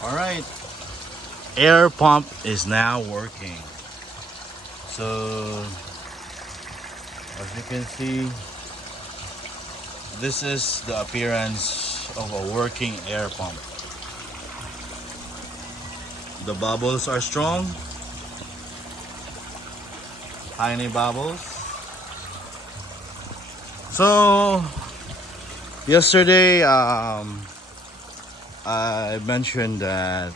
All right, air pump is now working. So as you can see, this is the appearance of a working air pump. The bubbles are strong, tiny bubbles. So yesterday I mentioned that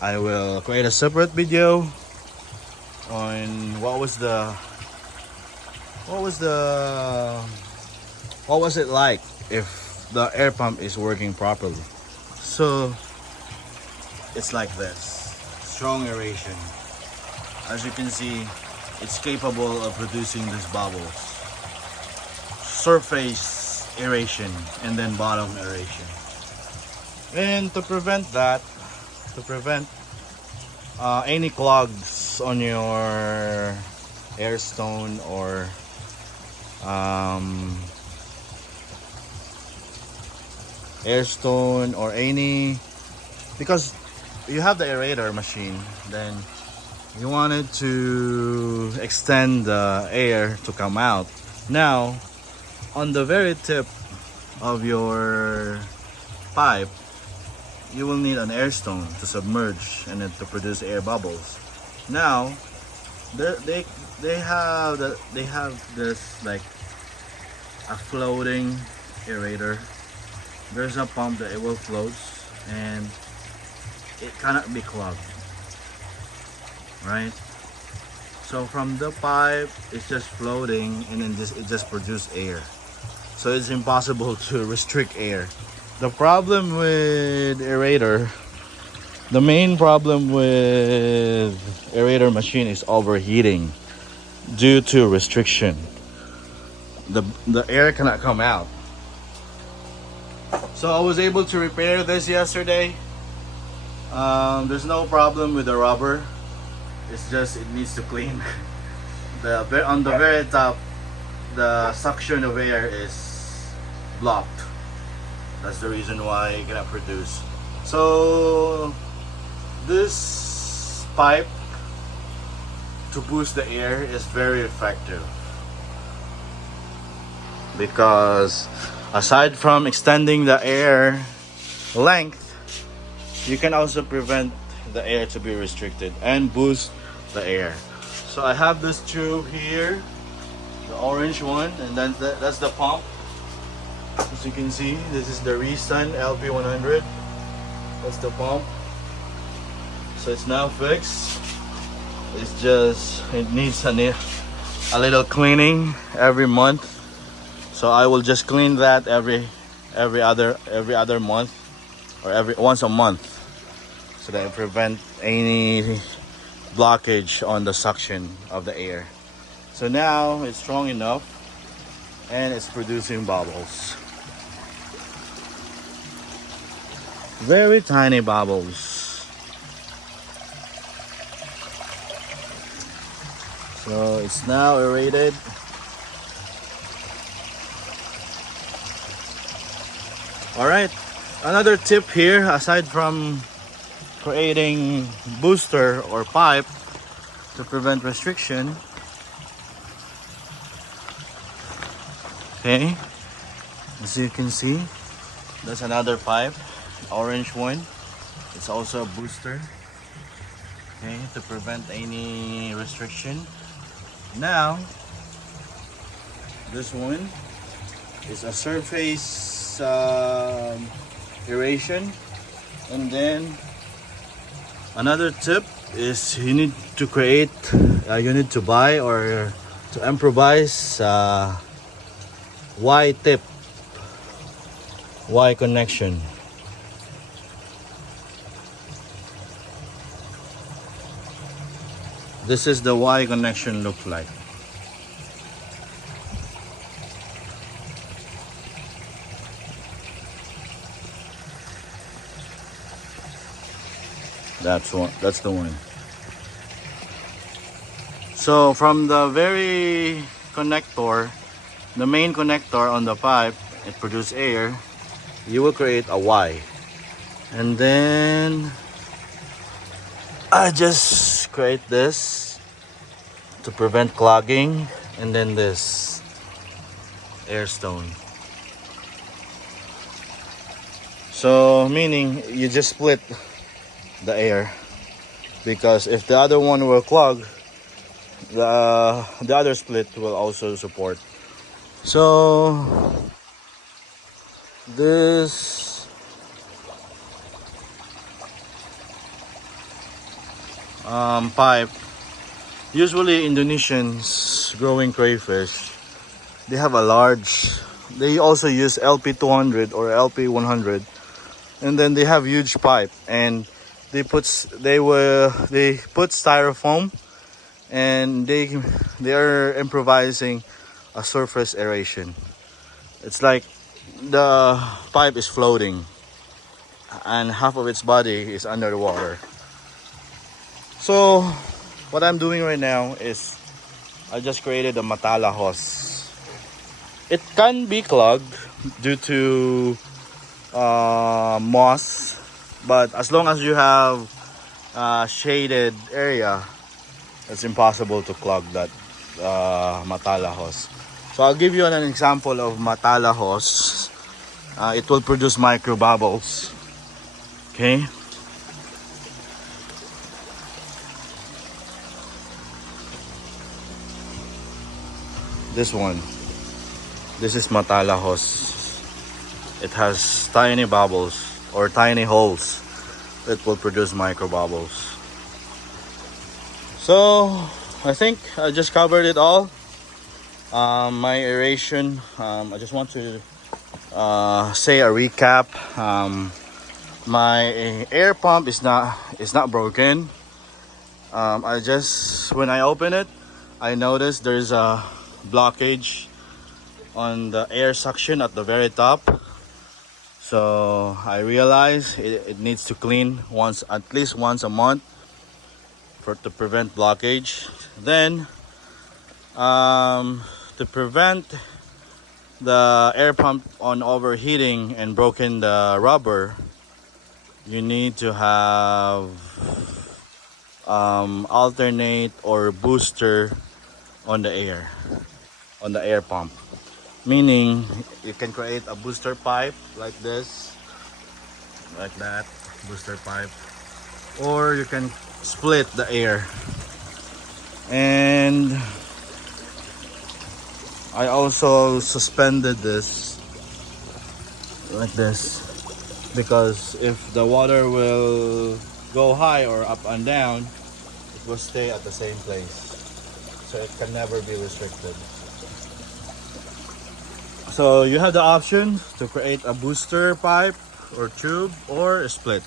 I will create a separate video on what was it like if the air pump is working properly. So it's like this: strong aeration. As you can see, it's capable of producing these bubbles. Surface aeration and then bottom aeration. And to prevent that, any clogs on your air stone or any, because you have the aerator machine, then you wanted to extend the air to come out. Now on the very tip of your pipe, you will need an air stone to submerge and then to produce air bubbles. Now they have this like a floating aerator. There's a pump that it will float and it cannot be clogged, right? So from the pipe, it's just floating and then it just produces air. So it's impossible to restrict air. The problem with aerator, the main problem with aerator machine is overheating due to restriction. The air cannot come out. So I was able to repair this yesterday. There's no problem with the rubber. It's just it needs to clean. On the very top, the suction of air is blocked. That's the reason why it cannot produce. So this pipe to boost the air is very effective, because aside from extending the air length, you can also prevent the air to be restricted and boost the air. So I have this tube here, the orange one, and then that's the pump. As you can see, this is the Resun LP100. That's the pump. So it's now fixed. It's just, it needs a little cleaning every month. So I will just clean that every other month, or once a month, so that it prevent any blockage on the suction of the air. So now it's strong enough and it's producing bubbles. Very tiny bubbles. So it's now aerated. Alright, another tip here, aside from creating booster or pipe to prevent restriction. Okay, as you can see, that's another pipe, orange one. It's also a booster, okay, to prevent any restriction. Now this one is a surface aeration. And then another tip is you need to buy or to improvise Y tip, Y connection. This is the Y connection look like. That's the one. So from the very connector, the main connector on the pipe, it produces air, you will create a Y. And then I just create this to prevent clogging, and then this air stone. So meaning you just split the air, because if the other one will clog, the other split will also support. So this pipe, usually Indonesians growing crayfish, they have a large, they also use LP200 or LP100, and then they have huge pipe, and they put styrofoam, and they are improvising a surface aeration. It's like the pipe is floating and half of its body is under the water. So what I'm doing right now is I just created a Matala hose. It can be clogged due to moss, but as long as you have a shaded area, it's impossible to clog that Matala hose. So I'll give you an example of Matala hose. It will produce micro bubbles. Okay. This one. This is Matala hose. It has tiny bubbles or tiny holes that will produce micro bubbles. So I think I just covered it all. My aeration, I just want to say a recap. My air pump is not broken. When I open it, I noticed there's a blockage on the air suction at the very top. So I realized it needs to clean at least once a month to prevent blockage. Then to prevent the air pump on overheating and broken the rubber, you need to have alternate or booster on the air pump. Meaning you can create a booster pipe like this, like that, booster pipe, or you can split the air. And I also suspended this like this, because if the water will go high or up and down, it will stay at the same place, so it can never be restricted. So you have the option to create a booster pipe or tube, or a split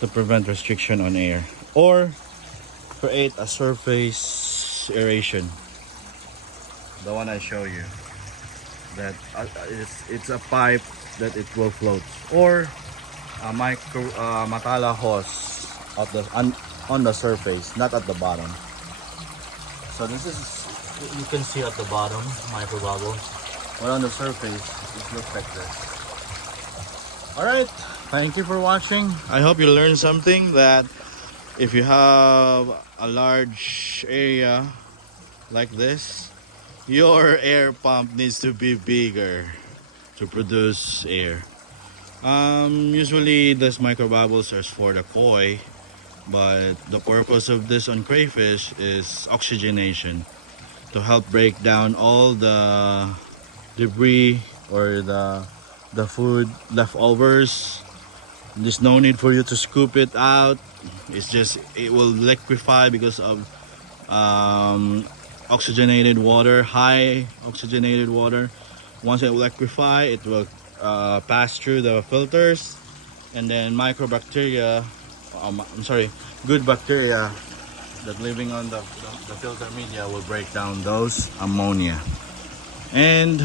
to prevent restriction on air, or create a surface aeration, the one I show you, that it's a pipe that it will float, or a micro Matala hose on the surface, not at the bottom. So this is, you can see at the bottom micro bubbles, but on the surface it looks like this. Alright, thank you for watching. I hope you learned something, that if you have a large area like this, your air pump needs to be bigger to produce air. Usually this micro bubbles are for the koi, but the purpose of this on crayfish is oxygenation, to help break down all the debris or the food leftovers. There's no need for you to scoop it out. It will liquefy because of oxygenated water, high oxygenated water. Once it liquefy, it will pass through the filters, and then microbacteria, good bacteria that living on the filter media will break down those ammonia. And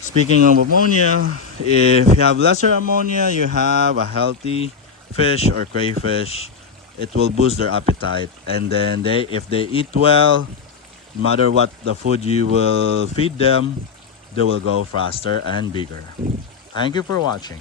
speaking of ammonia, if you have lesser ammonia, you have a healthy fish or crayfish. It will boost their appetite, and then if they eat well, no matter what the food you will feed them, they will go faster and bigger. Thank you for watching.